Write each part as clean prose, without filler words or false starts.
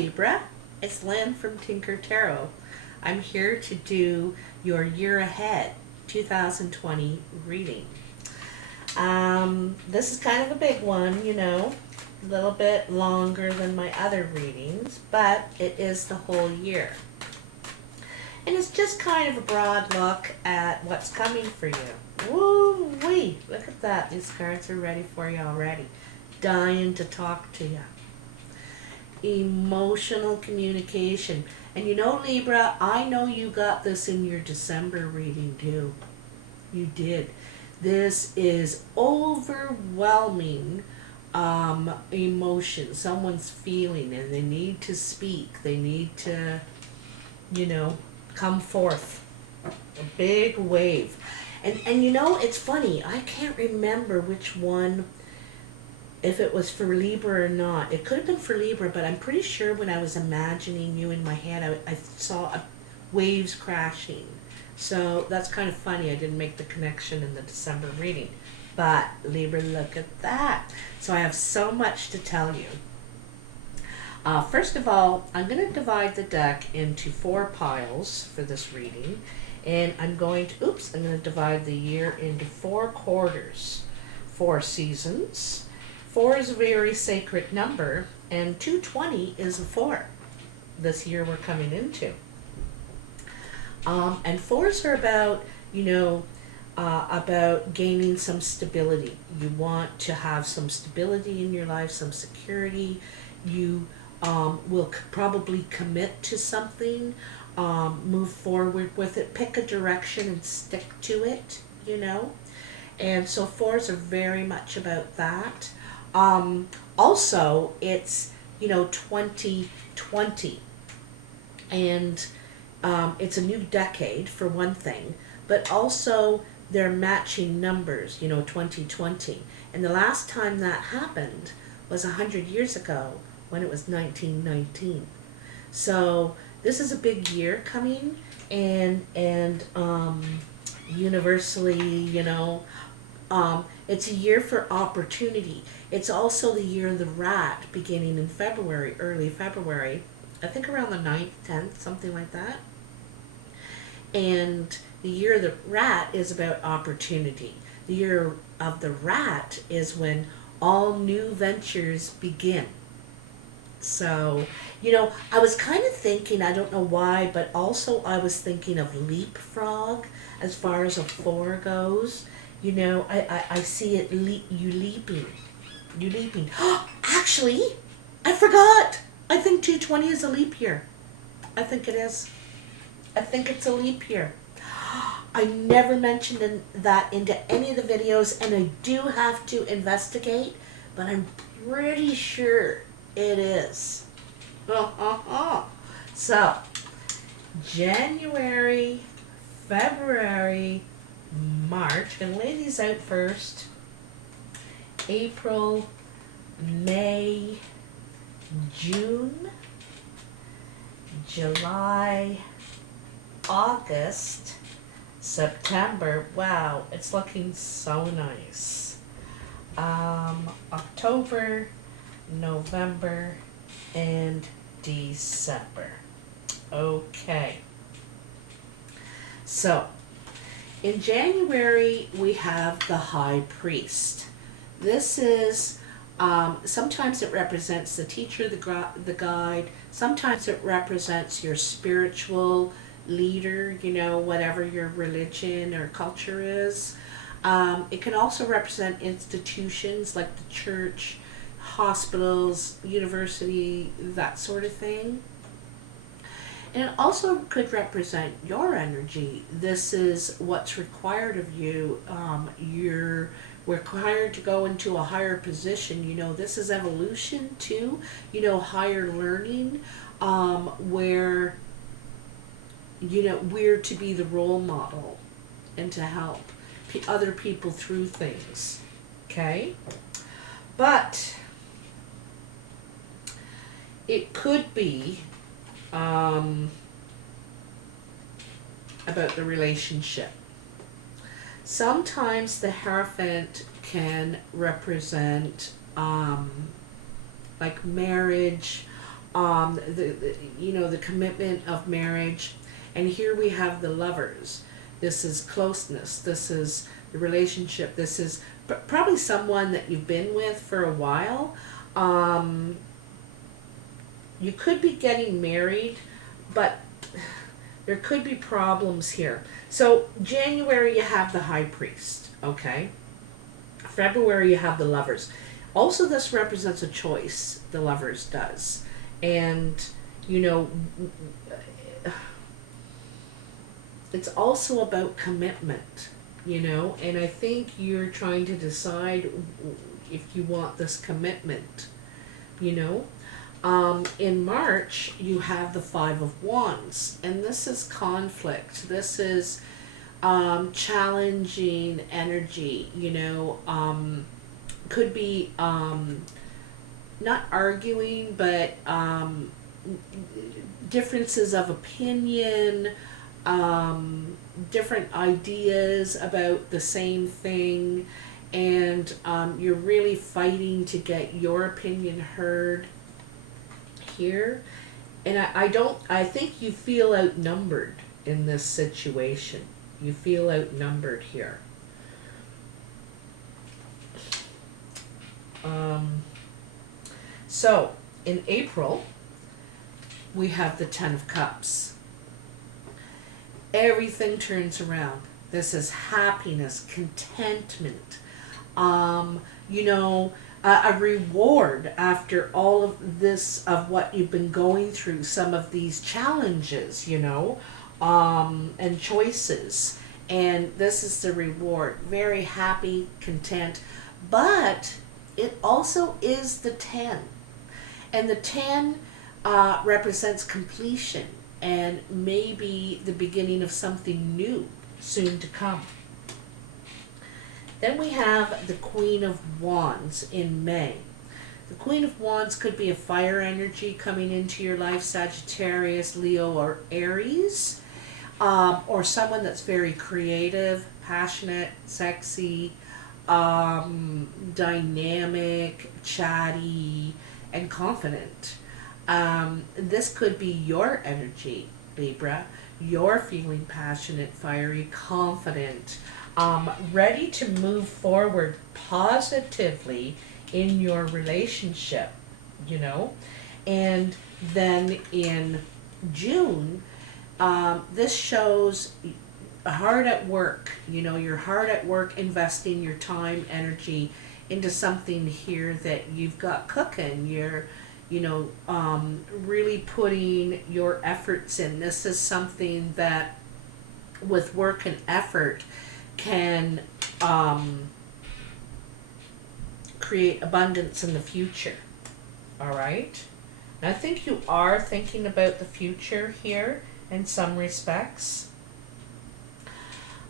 Libra, it's Lynn from Tinker Tarot. I'm here to do your year ahead 2020 reading. This is kind of a big one, a little bit longer than my other readings, but it is the whole year. And it's just kind of a broad look at what's coming for you. Woo-wee! Look at that. These cards are ready for you already. Dying to talk to you. Emotional communication. And Libra, I know you got this in your December reading too. You did. This is overwhelming emotion. Someone's feeling and they need to speak. They need to, come forth. A big wave. And it's funny. I can't remember which one, if it was for Libra or not. It could have been for Libra, but I'm pretty sure when I was imagining you in my head, I saw waves crashing. So that's kind of funny. I didn't make the connection in the December reading. But Libra, look at that. So I have so much to tell you. First of all, I'm going to divide the deck into 4 piles for this reading. And I'm going to divide the year into 4 quarters, 4 seasons. 4 is a very sacred number, and 220 is a 4 this year we're coming into. And 4s are about, about gaining some stability. You want to have some stability in your life, some security. You will probably commit to something, move forward with it, pick a direction and stick to it, And so 4s are very much about that. Also, it's, 2020, and it's a new decade for one thing, but also they're matching numbers, 2020. And the last time that happened was 100 years ago when it was 1919. So this is a big year coming, and universally, it's a year for opportunity. It's also the year of the rat, beginning in February, early February. I think around the 9th, 10th, something like that. And the year of the rat is about opportunity. The year of the rat is when all new ventures begin. So, I was kind of thinking, I don't know why, but also I was thinking of leapfrog as far as a 4 goes. I see it, you leaping. Actually, I forgot. I think 220 is a leap year. I think it is. I think it's a leap year. I never mentioned that into any of the videos, and I do have to investigate, but I'm pretty sure it is. So, January, February, March. I'm going to lay these out first. April, May, June, July, August, September. Wow, it's looking so nice. October, November, and December. Okay. So, in January, we have the High Priest. This is, sometimes it represents the teacher, the guide. Sometimes it represents your spiritual leader, whatever your religion or culture is. It can also represent institutions like the church, hospitals, university, that sort of thing. And it also could represent your energy. This is what's required of you. You're required to go into a higher position. This is evolution too. Higher learning, where, we're to be the role model and to help other people through things. Okay? But it could be about the relationship. Sometimes the Hierophant can represent like marriage, the commitment of marriage. And here we have the Lovers. This is closeness. This is the relationship. This is probably someone that you've been with for a while. You could be getting married, but there could be problems here. So January you have the High Priest, okay? February you have the Lovers. Also, this represents a choice, the Lovers does. And, it's also about commitment, and I think you're trying to decide if you want this commitment, In March, you have the Five of Wands, and this is conflict. This is challenging energy, could be not arguing, but differences of opinion, different ideas about the same thing, and you're really fighting to get your opinion heard here. And I think you feel outnumbered in this situation. You feel outnumbered here. So in April, we have the Ten of Cups. Everything turns around. This is happiness, contentment, a reward after all of this, of what you've been going through, some of these challenges, and choices. And this is the reward. Very happy, content. But it also is the 10. And the 10 represents completion and maybe the beginning of something new soon to come. Then we have the Queen of Wands in May. The Queen of Wands could be a fire energy coming into your life, Sagittarius, Leo, or Aries, or someone that's very creative, passionate, sexy, dynamic, chatty, and confident. This could be your energy, Libra. You're feeling passionate, fiery, confident, ready to move forward positively in your relationship, And then in June, this shows hard at work. You're hard at work investing your time, energy into something here that you've got cooking. You're really putting your efforts in. This is something that with work and effort can create abundance in the future. All right? And I think you are thinking about the future here in some respects.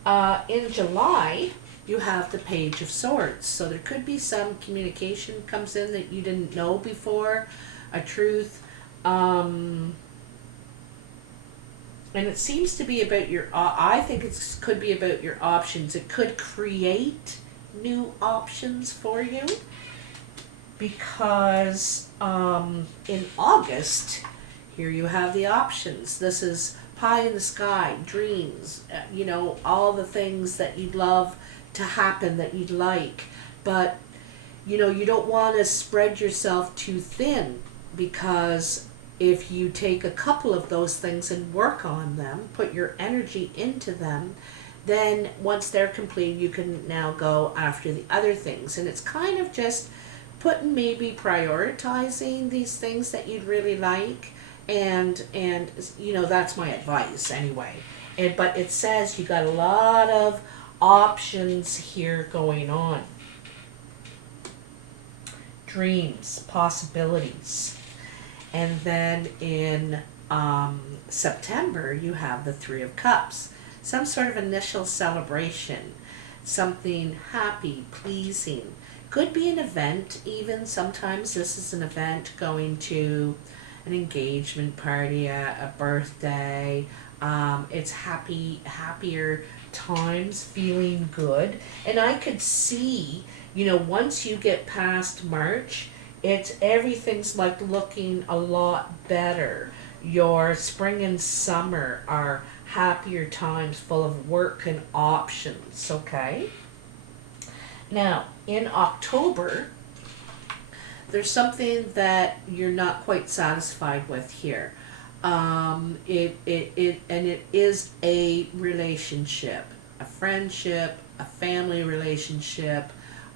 In July, you have the Page of Swords. So there could be some communication comes in that you didn't know before, a truth. And it seems to be about your, I think it could be about your options. It could create new options for you. Because in August, here you have the options. This is pie in the sky, dreams, all the things that you'd love to happen, that you'd like. But, you don't want to spread yourself too thin, because if you take a couple of those things and work on them, put your energy into them, then once they're complete, you can now go after the other things. And it's kind of just putting, maybe prioritizing these things that you'd really like. And that's my advice anyway. But it says you got a lot of options here going on. Dreams, possibilities. And then in September, you have the Three of Cups. Some sort of initial celebration. Something happy, pleasing. Could be an event even. Sometimes this is an event, going to an engagement party, a birthday. It's happier times, feeling good. And I could see, once you get past March, Everything's like looking a lot better. Your spring and summer are happier times, full of work and options, okay? Now, in October, there's something that you're not quite satisfied with here. It is a relationship, a friendship, a family relationship,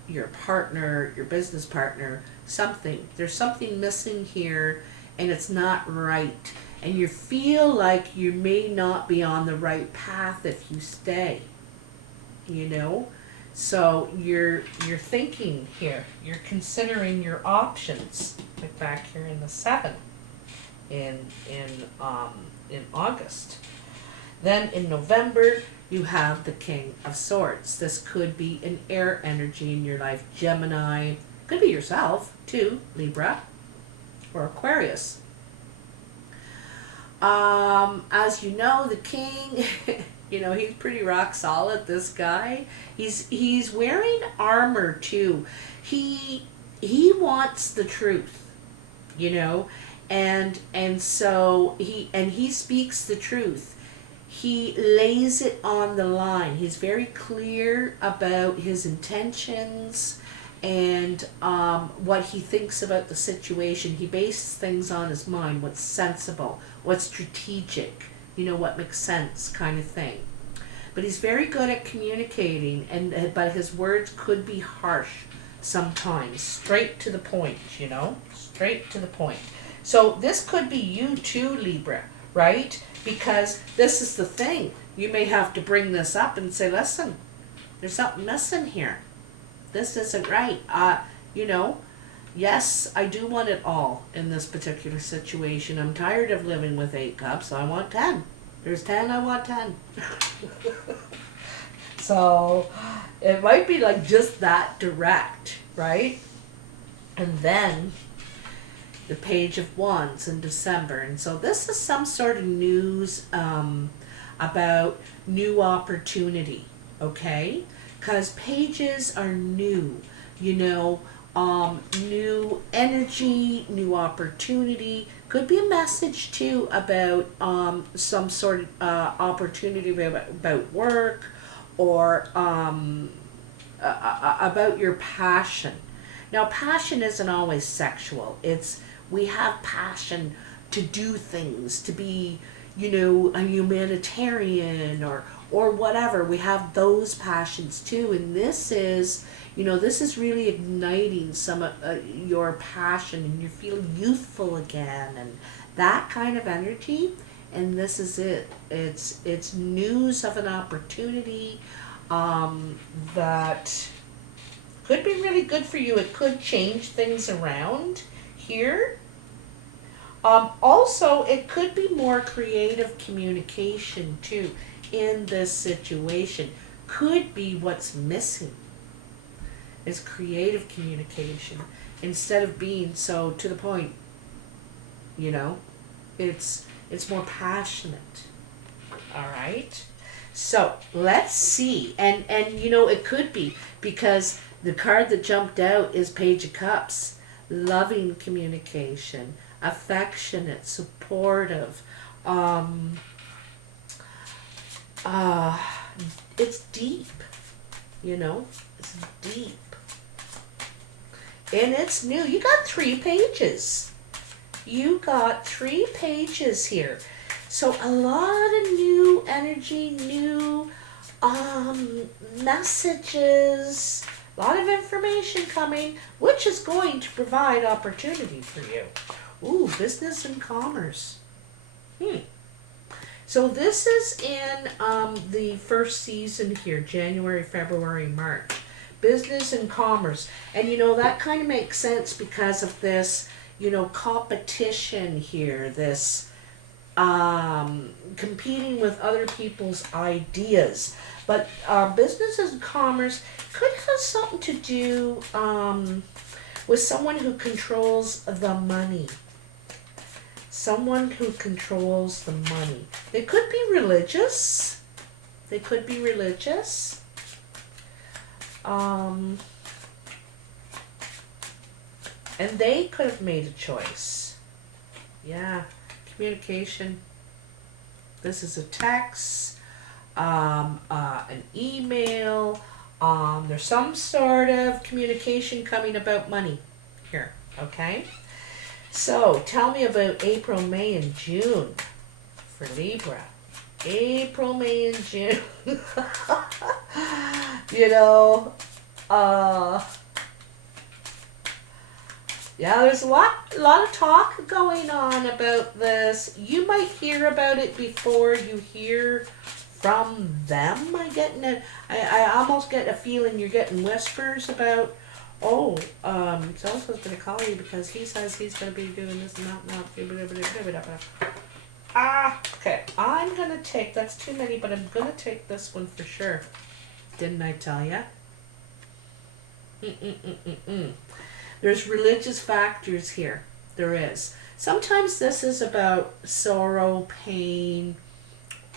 your partner, your business partner, something. There's something missing here, and it's not right. And you feel like you may not be on the right path if you stay, you know? So you're thinking here, you're considering your options. Like back here in the 7 in August. Then in November, you have the King of Swords. This could be an air energy in your life. Gemini, could be yourself too, Libra or Aquarius. As you know, the King, you know, he's pretty rock solid, this guy. He's wearing armor too. He wants the truth, you know, and so he speaks the truth. He lays it on the line. He's very clear about his intentions and what he thinks about the situation. He bases things on his mind, what's sensible, what's strategic, you know, what makes sense kind of thing. But he's very good at communicating, but his words could be harsh sometimes, straight to the point, you know, straight to the point. So this could be you too, Libra, right? Because this is the thing. You may have to bring this up and say, listen, there's something missing here. This isn't right. You know, yes, I do want it all in this particular situation. I'm tired of living with 8 cups. I want 10. There's 10, I want 10. So it might be like just that direct, right? And then the Page of Wands in December. And so this is some sort of news about new opportunity, okay? Because pages are new, you know, new energy, new opportunity. Could be a message too about some sort of opportunity about work or about your passion. Now, passion isn't always sexual. We have passion to do things, to be, you know, a humanitarian or whatever. We have those passions too, and this is, you know, this is really igniting some of your passion, and you feel youthful again, and that kind of energy. And this is it. It's news of an opportunity that could be really good for you. It could change things around here. Also, it could be more creative communication too in this situation. Could be what's missing is creative communication instead of being so to the point. You know, it's more passionate. All right. So let's see, and you know, it could be because the card that jumped out is Page of Cups. Loving communication, affectionate, supportive. It's deep, you know, it's deep. And it's new. You got 3 pages. You got 3 pages here. So a lot of new energy, new messages, a lot of information coming, which is going to provide opportunity for you. Ooh, business and commerce. So this is in the first season here, January, February, March. Business and commerce. And you know, that kind of makes sense because of this, you know, competition here, this competing with other people's ideas. But business and commerce could have something to do with someone who controls the money. Someone who controls the money. They could be religious. They could be religious. And they could have made a choice. Yeah, communication. This is a text, an email. There's some sort of communication coming about money here, okay? So, tell me about April, May, and June for Libra. April, May, and June. You know, yeah, there's a lot of talk going on about this. You might hear about it before you hear from them. I almost get a feeling you're getting whispers about, oh, so-and-so's going to call you because he says he's going to be doing this and that. Okay, I'm going to take, that's too many, but I'm going to take this one for sure. Didn't I tell ya? There's religious factors here. There is. Sometimes this is about sorrow, pain,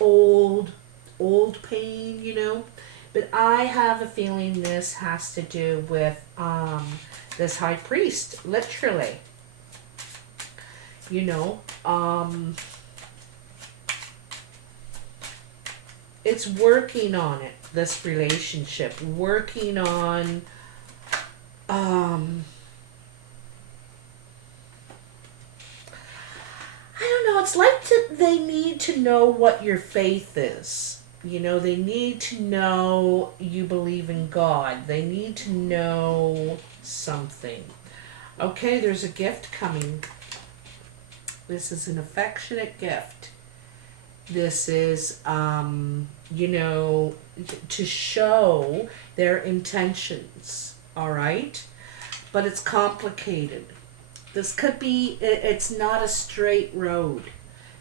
old pain, you know. But I have a feeling this has to do with this high priest, literally. You know, it's working on it, this relationship, working on I don't know, it's like they need to know what your faith is. You know, they need to know you believe in God. They need to know something. Okay, there's a gift coming. This is an affectionate gift. This is, you know, to show their intentions, all right? But it's complicated. This could be, it's not a straight road.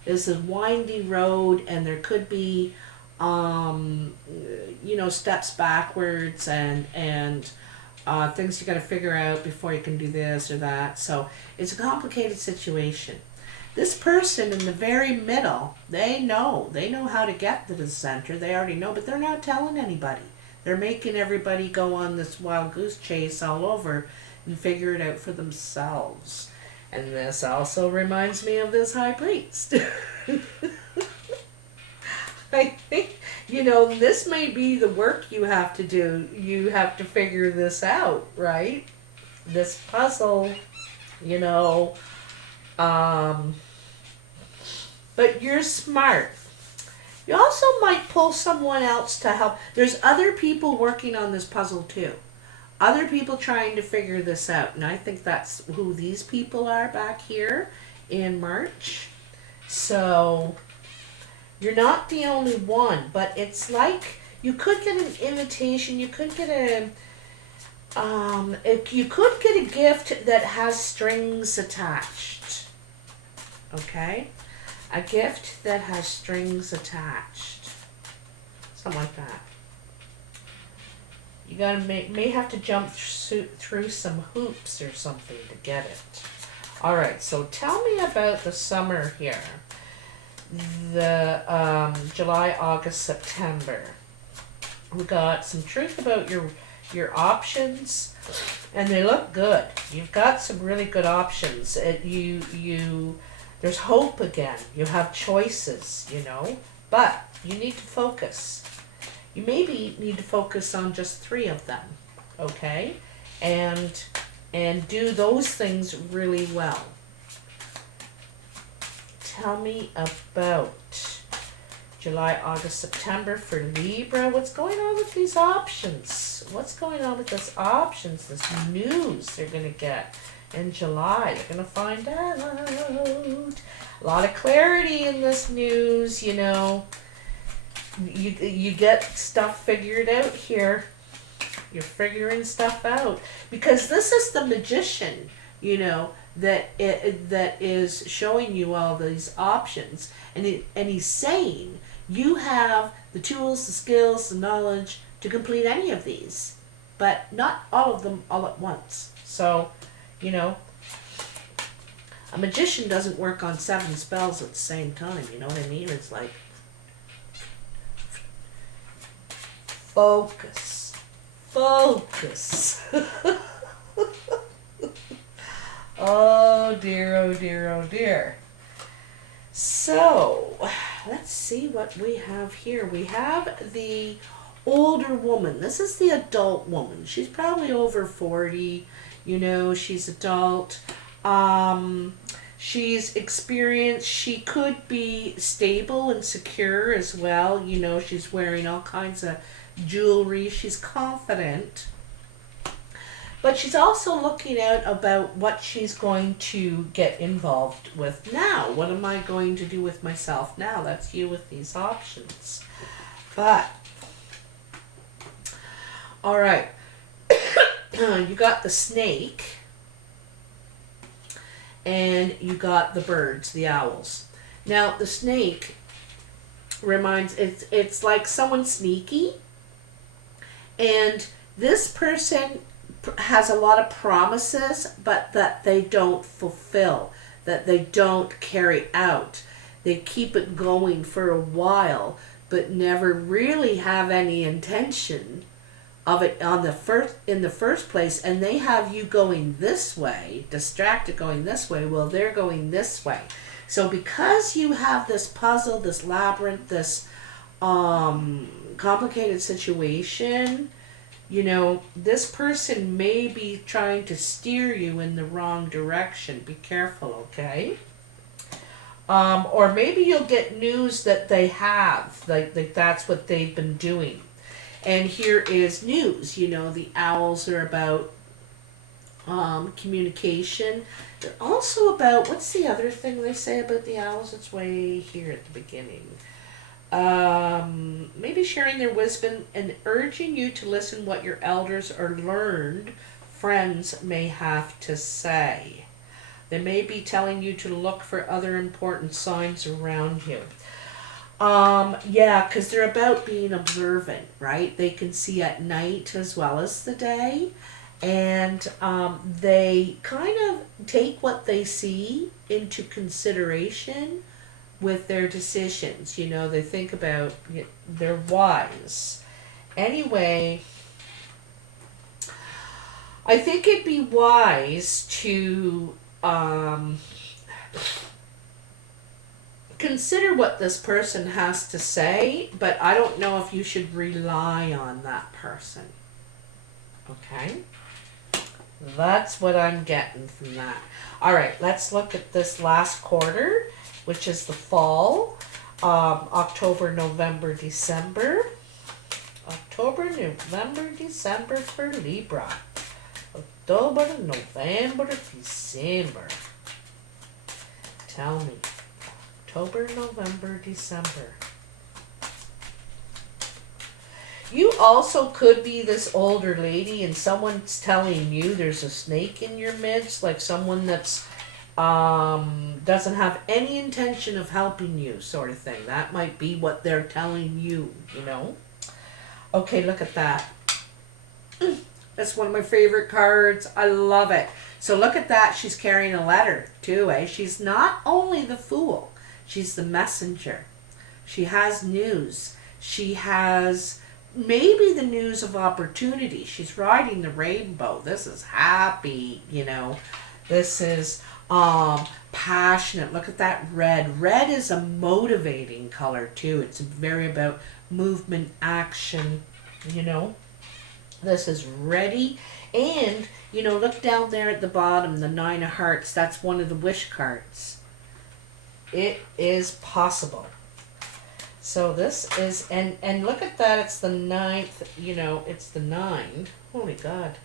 It's a windy road, and there could be, you know, steps backwards and things you got to figure out before you can do this or that. So it's a complicated situation. This person in the very middle, they know how to get to the center. They already know, but they're not telling anybody. They're making everybody go on this wild goose chase all over and figure it out for themselves. And this also reminds me of this high priest. I think, you know, this may be the work you have to do. You have to figure this out, right? This puzzle, you know, but you're smart. You also might pull someone else to help. There's other people working on this puzzle too. Other people trying to figure this out. And I think that's who these people are back here in March. So you're not the only one, but it's like you could get an invitation. You could get you could get a gift that has strings attached. Okay? A gift that has strings attached. Something like that. You gotta may have to jump through some hoops or something to get it. Alright, so tell me about the summer here. The July, August, September. We got some truth about your options, and they look good. You've got some really good options. There's hope again. You have choices, you know, but you need to focus. You maybe need to focus on just 3 of them, okay? And do those things really well. Tell me about July, August, September for Libra. What's going on with these options? What's going on with this options, this news they're going to get in July? You're going to find out. A lot of clarity in this news, you know. You get stuff figured out here. You're figuring stuff out. Because this is the magician, you know, that is showing you all these options. And he's saying you have the tools, the skills, the knowledge to complete any of these. But not all of them all at once. So, you know, a magician doesn't work on 7 spells at the same time. You know what I mean? It's like, focus. Oh dear, oh dear, oh dear. So, let's see what we have here. We have the older woman. This is the adult woman. She's probably over 40. You know, she's adult. She's experienced. She could be stable and secure as well. You know, she's wearing all kinds of jewelry. She's confident. But she's also looking out about what she's going to get involved with now. What am I going to do with myself now? That's you with these options. But, all right. You got the snake. And you got the birds, the owls. Now, the snake reminds, it's like someone sneaky. And this person has a lot of promises, but that they don't fulfill, that they don't carry out. They keep it going for a while, but never really have any intention of it in the first place, and they have you going this way, distracted going this way, well, they're going this way. So because you have this puzzle, this labyrinth, this complicated situation, you know, this person may be trying to steer you in the wrong direction. Be careful, okay? Or maybe you'll get news that they have, like that's what they've been doing. And here is news. You know, the owls are about communication. They're also about, what's the other thing they say about the owls? It's way here at the beginning. Maybe sharing their wisdom and urging you to listen what your elders or learned friends may have to say. They may be telling you to look for other important signs around you. Yeah, because they're about being observant, right? They can see at night as well as the day. And they kind of take what they see into consideration with their decisions. You know, they think about, they're wise. Anyway, I think it'd be wise to consider what this person has to say, but I don't know if you should rely on that person. Okay? That's what I'm getting from that. All right, let's look at this last quarter, which is the fall. October, November, December. October, November, December for Libra. October, November, December. Tell me. October, November, December. You also could be this older lady and someone's telling you there's a snake in your midst, like someone that's doesn't have any intention of helping you, sort of thing. That might be what they're telling you, you know. Okay, look at that. That's one of my favorite cards. I love it. So look at that. She's carrying a letter too, eh? She's not only the fool, she's the messenger. She has news. She has maybe the news of opportunity. She's riding the rainbow. This is happy, you know. This is passionate. Look at that red. Red is a motivating color too. It's very about movement, action, you know. This is ready. And, you know, look down there at the bottom, the 9 of Hearts. That's one of the wish cards. It is possible. So this is, and look at that, it's the 9th, you know, it's the 9. Holy God.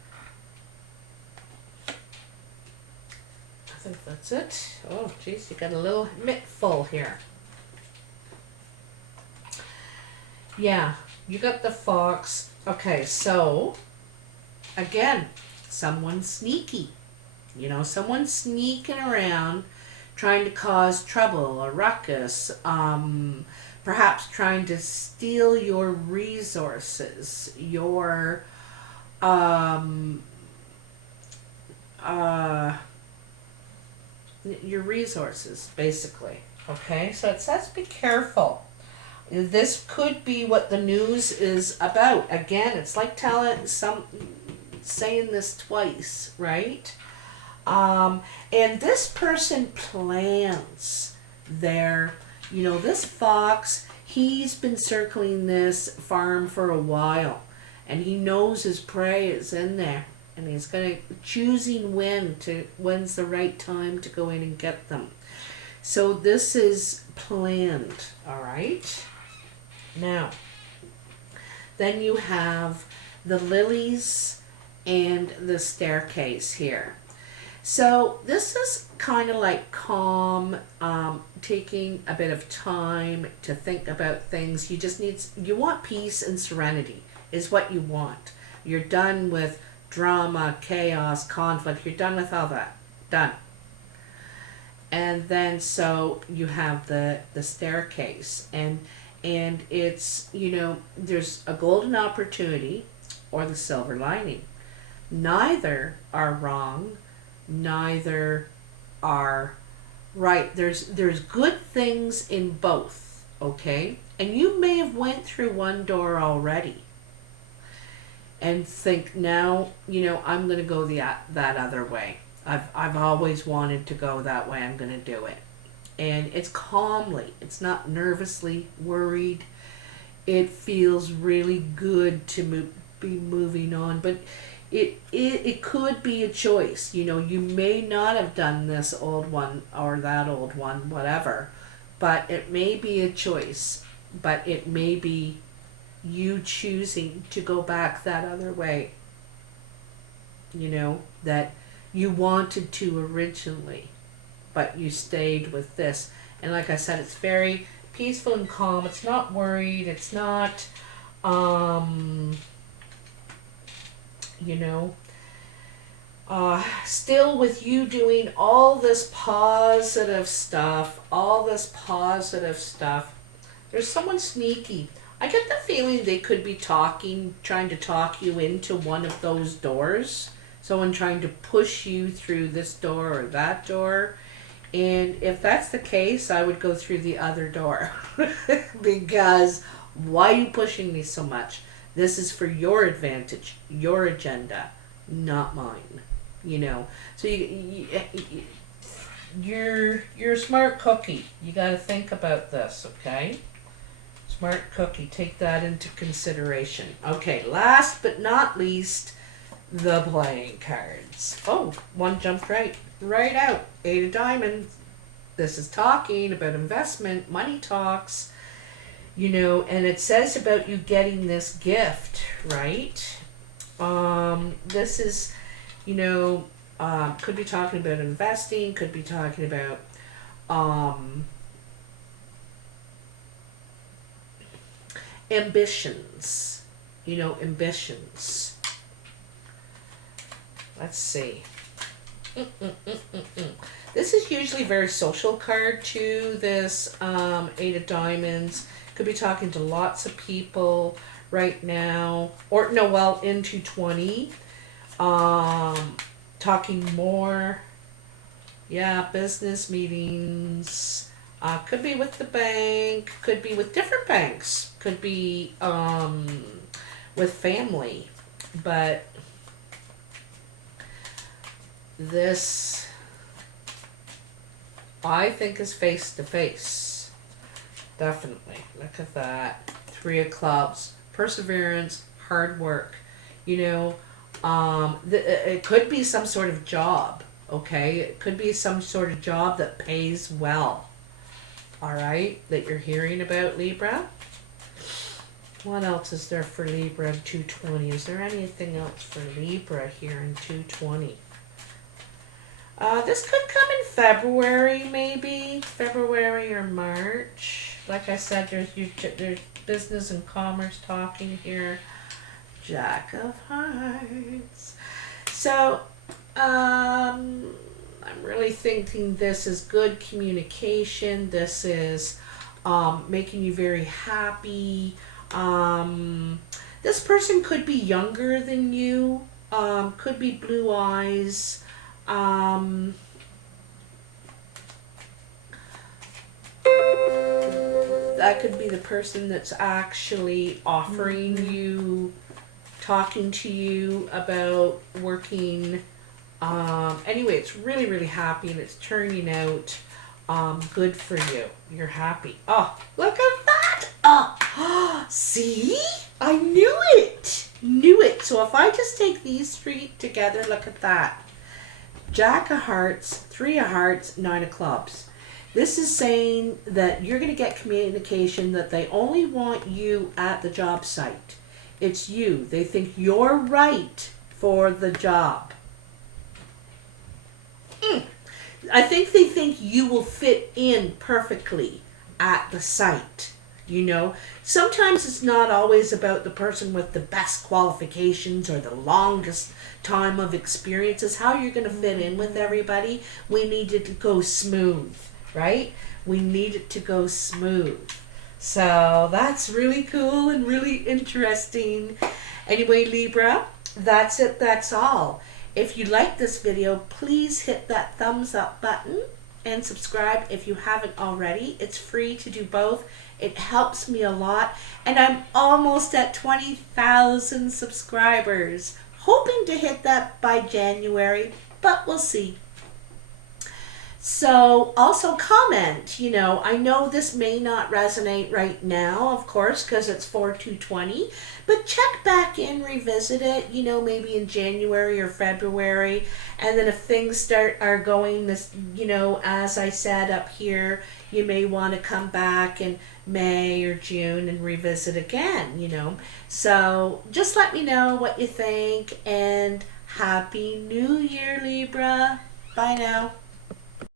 I think that's it. Oh, geez, you got a little mitt full here. Yeah, you got the fox. Okay, so, again, someone sneaky. You know, someone sneaking around, trying to cause trouble, a ruckus, perhaps trying to steal your resources, your resources, basically. Okay, so it says be careful. This could be what the news is about. Again, it's like saying this twice, right? And this person plans their, this fox, he's been circling this farm for a while, and he knows his prey is in there, and he's gonna choosing when's the right time to go in and get them. So this is planned, all right? Now, then you have the lilies and the staircase here. So this is kind of like calm, taking a bit of time to think about things. You want peace and serenity is what you want. You're done with drama, chaos, conflict. You're done with all that. Done. And then so you have the staircase, and it's, there's a golden opportunity or the silver lining. Neither are wrong, neither are right. There's good things in both, okay? And you may have went through one door already and think now, I'm going to go that other way. I've always wanted to go that way. I'm going to do it. And it's calmly. It's not nervously worried. It feels really good to be moving on. But it could be a choice. You may not have done this old one or that old one, whatever. But it may be a choice. But it may be you choosing to go back that other way. That you wanted to originally, but you stayed with this. And like I said, it's very peaceful and calm. It's not worried. It's not, still with you doing all this positive stuff, there's someone sneaky. I get the feeling they could be trying to talk you into one of those doors. Someone trying to push you through this door or that door. And if that's the case, I would go through the other door. Because why are you pushing me so much? This is for your advantage, your agenda, not mine. So you're a smart cookie. You got to think about this, okay? Smart cookie, take that into consideration. Okay, last but not least, the playing cards. Oh, one jumped right out. 8 of diamonds. This is talking about investment, money talks, and it says about you getting this gift, right? This is, could be talking about investing, could be talking about, ambitions, ambitions. Let's see. This is usually a very social card too, this 8 of diamonds. Could be talking to lots of people right now. Or, no, well, into 20. Talking more. Yeah, business meetings. Could be with the bank. Could be with different banks. Could be with family. But this, I think, is face to face. Definitely. Look at that. 3 of clubs. Perseverance, hard work. It could be some sort of job. Okay? It could be some sort of job that pays well. Alright? That you're hearing about, Libra. What else is there for Libra in 220? Is there anything else for Libra here in 220? This could come in February, maybe. February or March. Like I said, there's business and commerce talking here. Jack of Hearts. So, I'm really thinking this is good communication. This is making you very happy. This person could be younger than you. Could be blue eyes. That could be the person that's actually offering you, talking to you about working Anyway, it's really, really happy and it's turning out good for you. You're happy. Oh, look at that. Oh, see? I knew it. Knew it. So if I just take these three together, look at that. Jack of Hearts, Three of Hearts, Nine of Clubs. This is saying that you're going to get communication that they only want you at the job site. It's you. They think you're right for the job. I think they think you will fit in perfectly at the site. You know, sometimes it's not always about the person with the best qualifications or the longest time of experience. It's how you're going to fit in with everybody. We need it to go smooth, right? We need it to go smooth. So that's really cool and really interesting. Anyway, Libra, that's it. That's all. If you like this video, please hit that thumbs up button and subscribe if you haven't already. It's free to do both. It helps me a lot. And I'm almost at 20,000 subscribers. Hoping to hit that by January, but we'll see. So also comment, you know, I know this may not resonate right now, of course, because it's 4/2/20, but check back in, revisit it, you know, maybe in January or February. And then if things are going this, you know, as I said up here, you may want to come back in May or June and revisit again, you know. So just let me know what you think, and Happy New Year, Libra. Bye now.